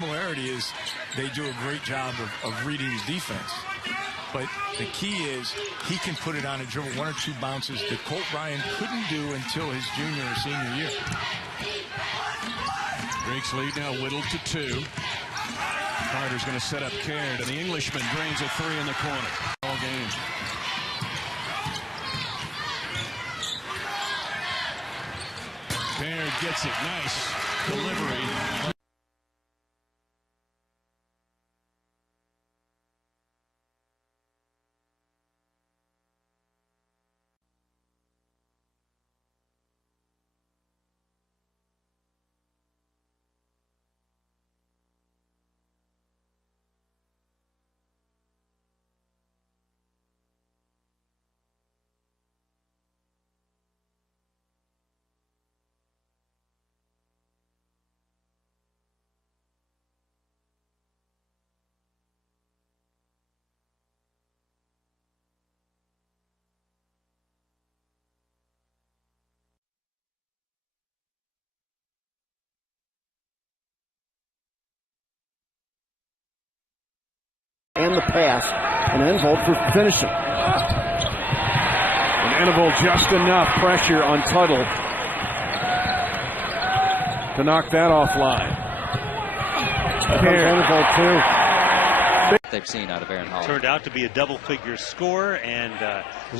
Similarity is they do a great job of reading his defense. But the key is he can put it on a dribble, one or two bounces that Colt Bryant couldn't do until his junior or senior year. Drake's lead now whittled to 2. Carter's going to set up Caird, and the Englishman drains a 3 in the corner. All game. Caird gets it. Nice delivery. And the pass, and Envold for finishing. And Envold just enough pressure on Tuttle to knock that offline. Envold too. They've seen out of Aaron Hall. Turned out to be a double-figure score and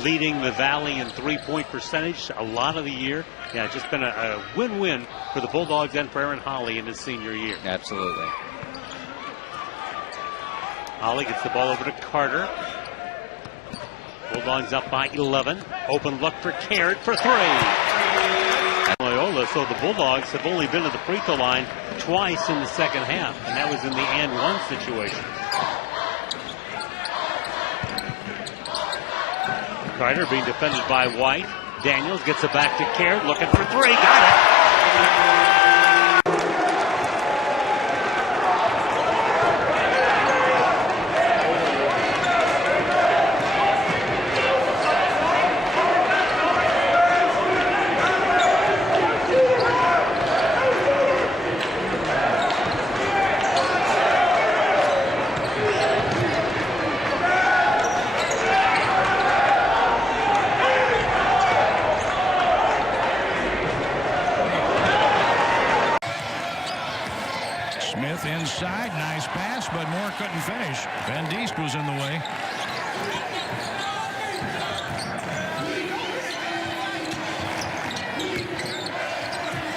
leading the Valley in three-point percentage a lot of the year. Yeah, it's just been a win-win for the Bulldogs and for Aaron Holly in his senior year. Absolutely. Holly gets the ball over to Carter. Bulldogs up by 11. Open look for Caird for 3. Loyola, so the Bulldogs have only been to the free throw line twice in the second half, and that was in the and one situation. Carter being defended by White. Daniels gets it back to Caird, looking for 3. Got it. Smith inside, nice pass, but Moore couldn't finish. Van Diest was in the way.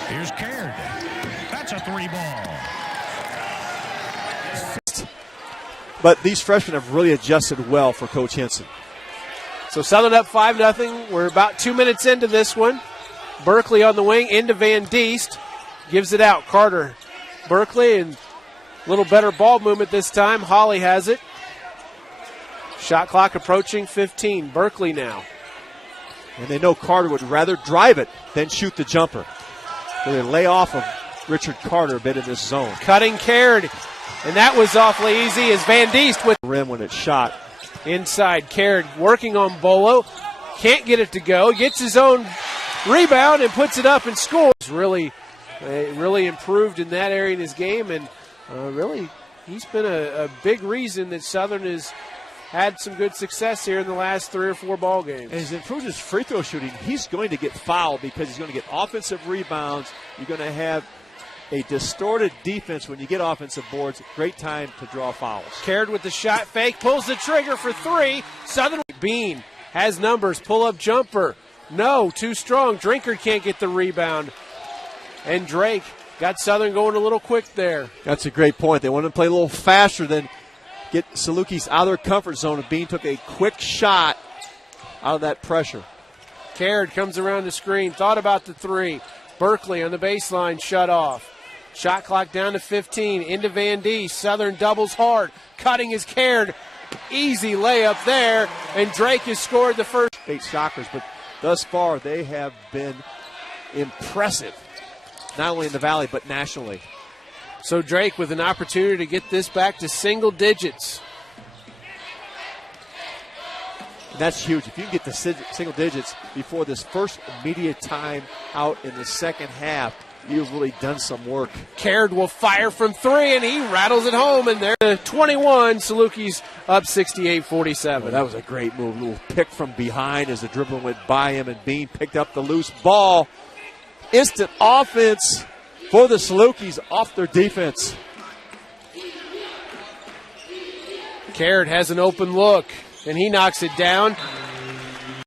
Here's Caird. That's a 3-ball. But these freshmen have really adjusted well for Coach Henson. So Southern up 5-0. We're about 2 minutes into this one. Berkeley on the wing into Van Diest. Gives it out. Carter. Berkeley, and a little better ball movement this time. Holly has it. Shot clock approaching 15. Berkeley now. And they know Carter would rather drive it than shoot the jumper. So they lay off of Richard Carter a bit in this zone. Cutting Caird, and that was awfully easy as Van Diest with rim when it's shot. Inside, Caird working on Bolo. Can't get it to go. Gets his own rebound and puts it up and scores. Really improved in that area in his game, and really he's been a big reason that Southern has had some good success here in the last 3 or 4 ball games. And he's improved his free throw shooting. He's going to get fouled because he's going to get offensive rebounds. You're going to have a distorted defense when you get offensive boards. Great time to draw fouls. Caird with the shot fake, pulls the trigger for 3. Southern Bean has numbers, pull-up jumper. No, too strong. Drinkard can't get the rebound. And Drake got Southern going a little quick there. That's a great point. They wanted to play a little faster than get Salukis out of their comfort zone. And Bean took a quick shot out of that pressure. Caird comes around the screen, thought about the 3. Berkeley on the baseline, shut off. Shot clock down to 15, into Van Diest. Southern doubles hard, cutting his Caird. Easy layup there, and Drake has scored the first. 8 Shockers, but thus far they have been impressive. Not only in the Valley, but nationally. So Drake with an opportunity to get this back to single digits. And that's huge. If you can get to single digits before this first immediate time out in the second half, you've really done some work. Caird will fire from three, and he rattles it home, and they're 21. Salukis up 68-47. Well, that was a great move. A little pick from behind as the dribbling went by him, and Bean picked up the loose ball. Instant offense for the Salukis off their defense. Caird has an open look, and he knocks it down.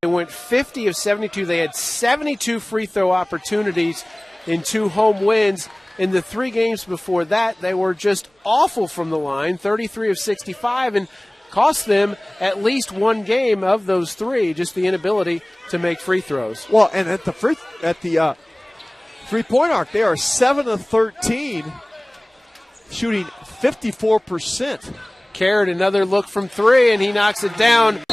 They went 50 of 72. They had 72 free throw opportunities in 2 home wins. In the 3 games before that, they were just awful from the line, 33 of 65, and cost them at least 1 game of those 3, just the inability to make free throws. Well, and at the three-point arc, they are 7 of 13, shooting 54%. Caird, another look from 3, and he knocks it down.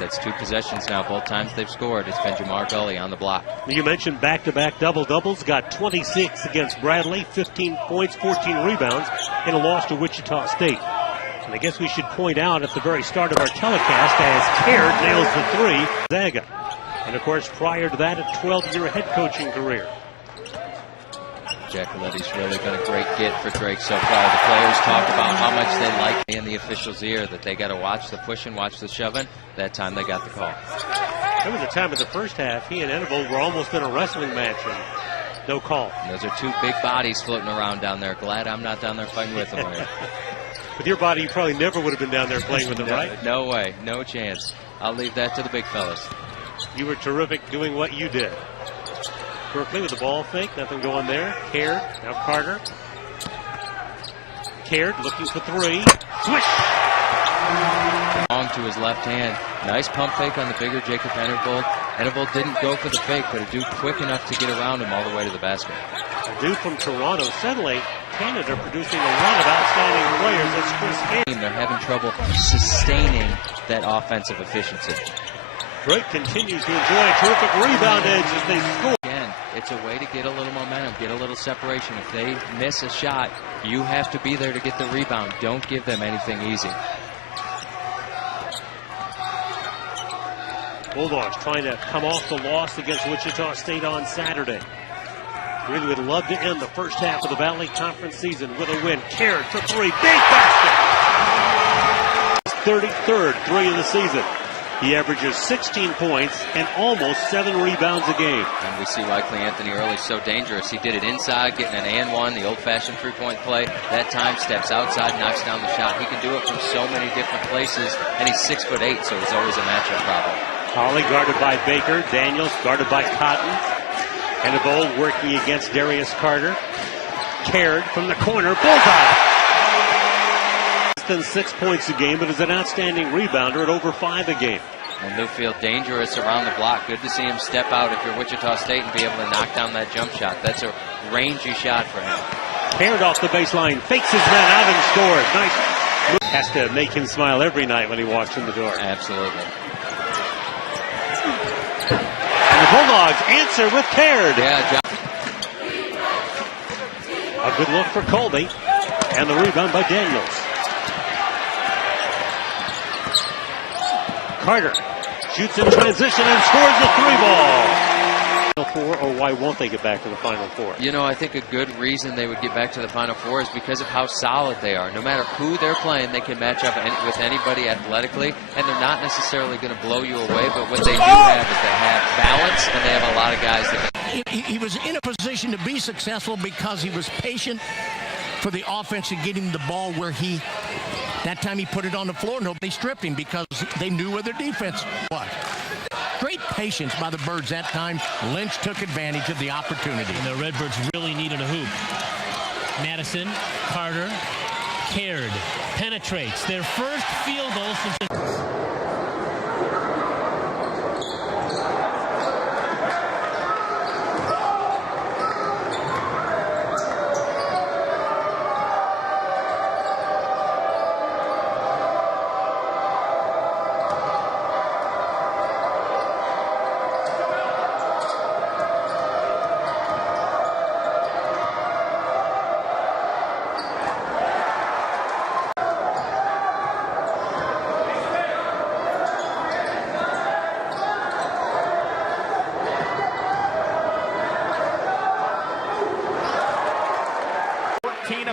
That's 2 possessions now. Both times they've scored. It's been Jamar Gully on the block. You mentioned back-to-back double-doubles. Got 26 against Bradley, 15 points, 14 rebounds in a loss to Wichita State. And I guess we should point out at the very start of our telecast as Caird nails the 3, Zaga. And, of course, prior to that, a 12-year head coaching career. Giacoletti's really been a great get for Drake so far. The players talk about how much they like in the official's ear, that they got to watch the pushing, watch the shoving. That time they got the call. There was a time in the first half he and Edible were almost in a wrestling match and no call. And those are 2 big bodies floating around down there. Glad I'm not down there fighting with them. With your body, you probably never would have been down there playing with them, right? No way. No chance. I'll leave that to the big fellas. You were terrific doing what you did. Berkeley with the ball fake, nothing going there. Caird, now Carter. Caird looking for 3. Swish! Long to his left hand. Nice pump fake on the bigger Jacob Enervold. Enervold didn't go for the fake, but Adu quick enough to get around him all the way to the basket. Adu from Toronto. Suddenly, Canada producing a run of outstanding players. That's Chris Caird. They're having trouble sustaining that offensive efficiency. Drake continues to enjoy a terrific rebound edge as they score. Again, it's a way to get a little momentum, get a little separation. If they miss a shot, you have to be there to get the rebound. Don't give them anything easy. Bulldogs trying to come off the loss against Wichita State on Saturday. Really would love to end the first half of the Valley Conference season with a win. Caird for 3, big basket! 33rd 3 of the season. He averages 16 points and almost 7 rebounds a game. And we see why Clay Anthony Early is so dangerous. He did it inside, getting an and one, the old-fashioned three-point play. That time, steps outside, knocks down the shot. He can do it from so many different places, and he's 6'8", so it's always a matchup problem. Holly guarded by Baker. Daniels guarded by Cotton. Hannibal working against Darius Carter. Caird from the corner. Bullseye! Less than 6 points a game, but is an outstanding rebounder at over 5 a game. And Newfield dangerous around the block. Good to see him step out if you're Wichita State and be able to knock down that jump shot. That's a rangy shot for him. Caird off the baseline, fakes his man out and scores. Nice. Has to make him smile every night when he walks in the door. Absolutely. And the Bulldogs answer with Caird. Yeah, John. A good look for Colby. And the rebound by Daniels. Carter shoots in transition and scores the 3-ball. Final Four, or why won't they get back to the Final Four? You know, I think a good reason they would get back to the Final Four is because of how solid they are. No matter who they're playing, they can match up with anybody athletically, and they're not necessarily going to blow you away, but what they do have is they have balance, and they have a lot of guys that can... He was in a position to be successful because he was patient for the offense to get him the ball where that time he put it on the floor, nobody stripped him because they knew where their defense was. Great patience by the Birds that time. Lynch took advantage of the opportunity. And the Redbirds really needed a hoop. Madison, Carter, Caird penetrates their first field goal since...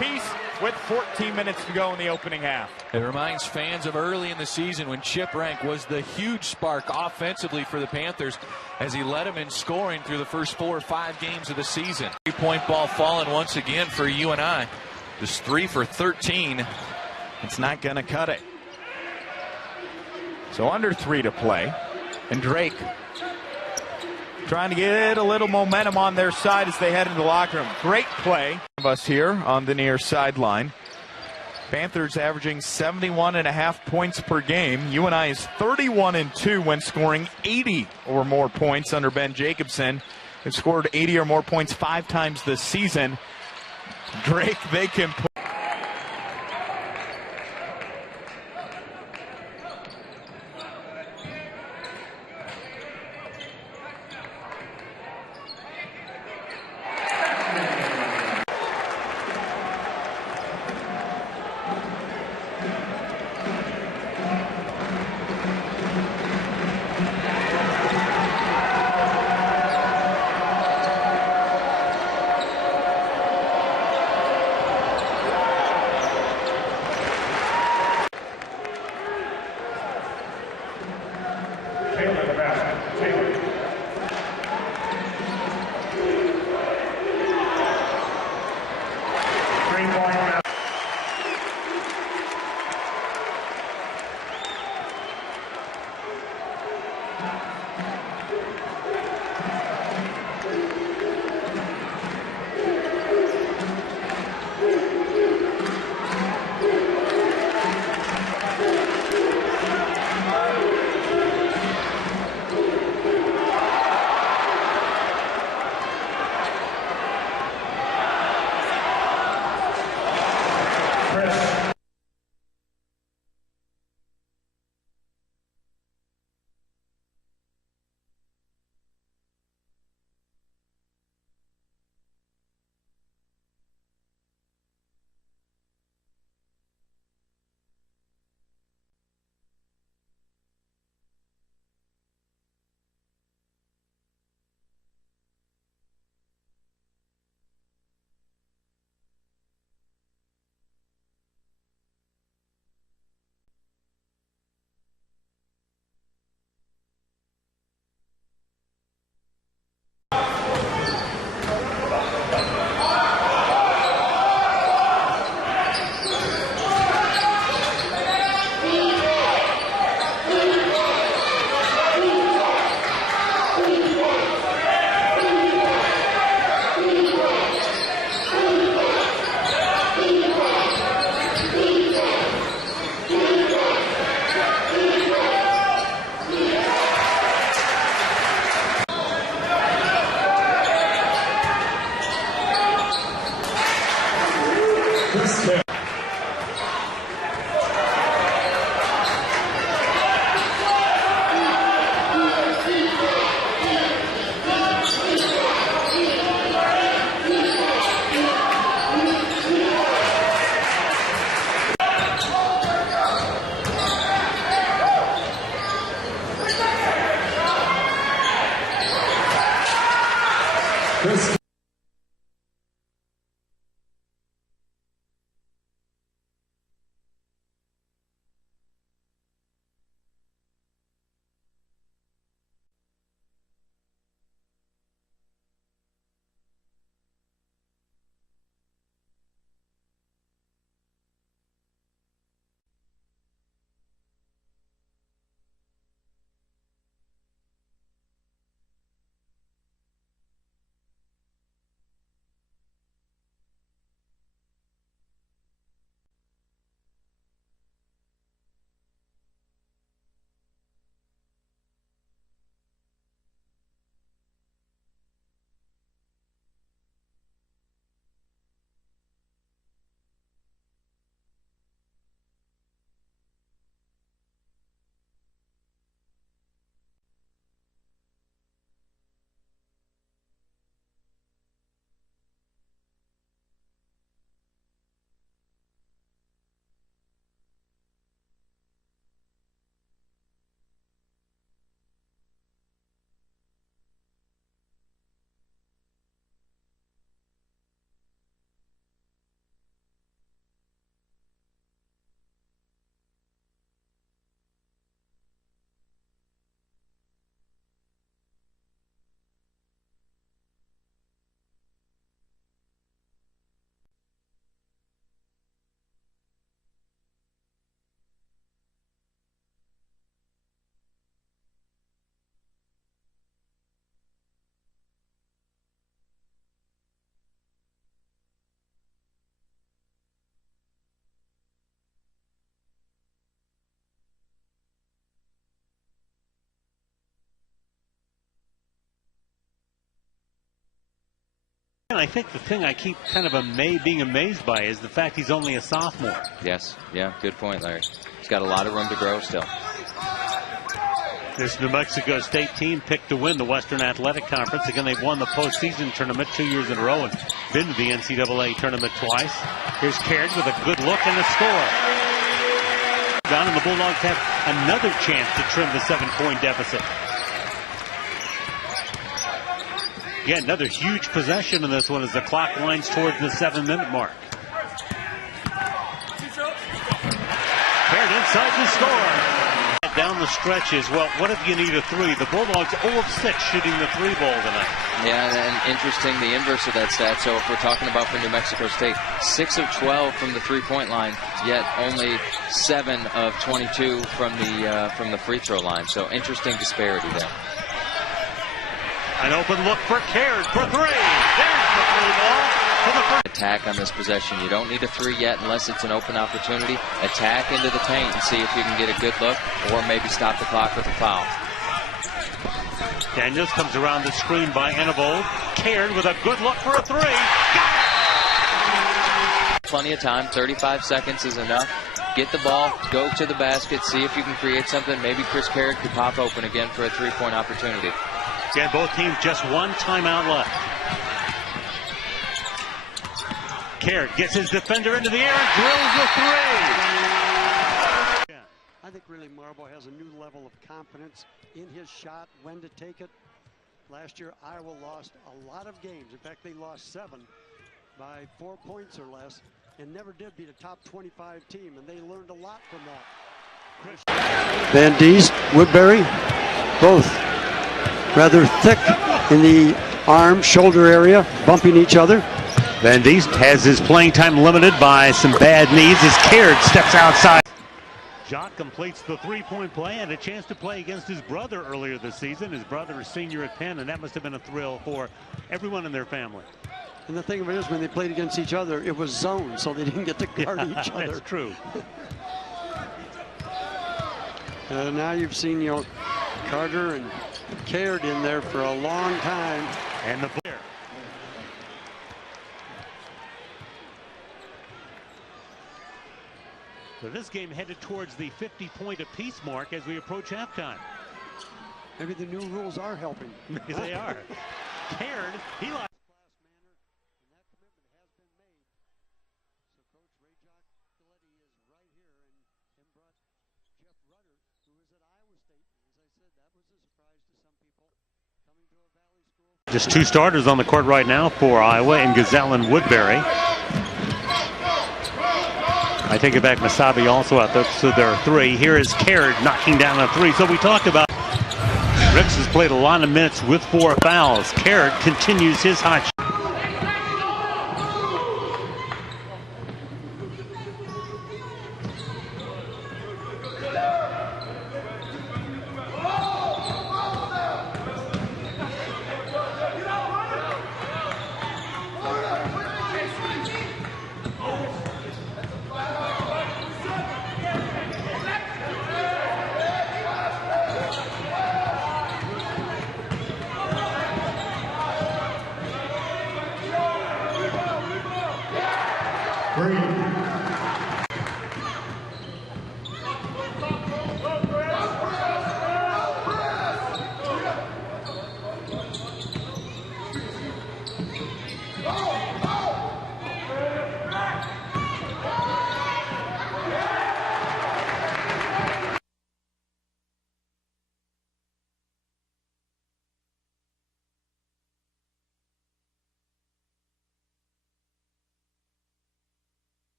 apiece with 14 minutes to go in the opening half. It reminds fans of early in the season when Chip Rank was the huge spark offensively for the Panthers as he led them in scoring through the first 4 or 5 games of the season. 3-point ball falling once again for UNI. Just 3 for 13. It's not going to cut it. So under 3 to play. And Drake trying to get a little momentum on their side as they head into the locker room. Great play of us here on the near sideline. Panthers averaging 71.5 points per game. UNI is 31-2 when scoring 80 or more points under Ben Jacobson. They've scored 80 or more points 5 times this season. Drake, they can put. And I think the thing I keep kind of being amazed by is the fact he's only a sophomore. Yes, yeah, good point, Larry. He's got a lot of room to grow still. This New Mexico State team picked to win the Western Athletic Conference. Again, they've won the postseason tournament 2 years in a row and been to the NCAA tournament twice. Here's Caird with a good look and a score. Down, and the Bulldogs have another chance to trim the 7-point deficit. Again, another huge possession in this one as the clock winds towards the 7-minute mark. Caird inside the score. Down the stretches, well, what if you need a three? The Bulldogs 0 of 6 shooting the 3 ball tonight. Yeah, and interesting, the inverse of that stat. So if we're talking about for New Mexico State, 6 of 12 from the 3-point line, yet only 7 of 22 from the free throw line. So interesting disparity there. An open look for Caird for 3. There's the 3 ball for the first. Attack on this possession. You don't need a 3 yet unless it's an open opportunity. Attack into the paint and see if you can get a good look or maybe stop the clock with a foul. Daniels comes around the screen by Enevold. Caird with a good look for a 3. Plenty of time. 35 seconds is enough. Get the ball, go to the basket, see if you can create something. Maybe Chris Caird could pop open again for a 3-point opportunity. Again, both teams just one timeout left. Caird gets his defender into the air and drills the 3. I think really Marble has a new level of confidence in his shot, when to take it. Last year, Iowa lost a lot of games. In fact, they lost 7 by 4 points or less and never did beat a top 25 team, and they learned a lot from that. Van Diest, Woodbury, both rather thick in the arm, shoulder area, bumping each other. Van Diest has his playing time limited by some bad knees as Caird steps outside. Jacques completes the 3-point play and a chance to play against his brother earlier this season. His brother is senior at Penn, and that must have been a thrill for everyone in their family. And the thing of it is, when they played against each other, it was zone, so they didn't get to guard each other. That's true. Now you've seen, Carter and Caird in there for a long time. And the player. So this game headed towards the 50-point apiece mark as we approach halftime. Maybe the new rules are helping. Maybe they are. Caird, he lost. Just two starters on the court right now for Iowa, and Gazelle and Woodbury. I take it back, Masabi also out there, so there are three. Here is Caird knocking down a three. So we talked about Ricks has played a lot of minutes with 4 fouls. Caird continues his hot shot.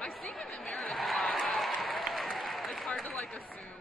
I see him in Meredith a lot. It's hard to like assume.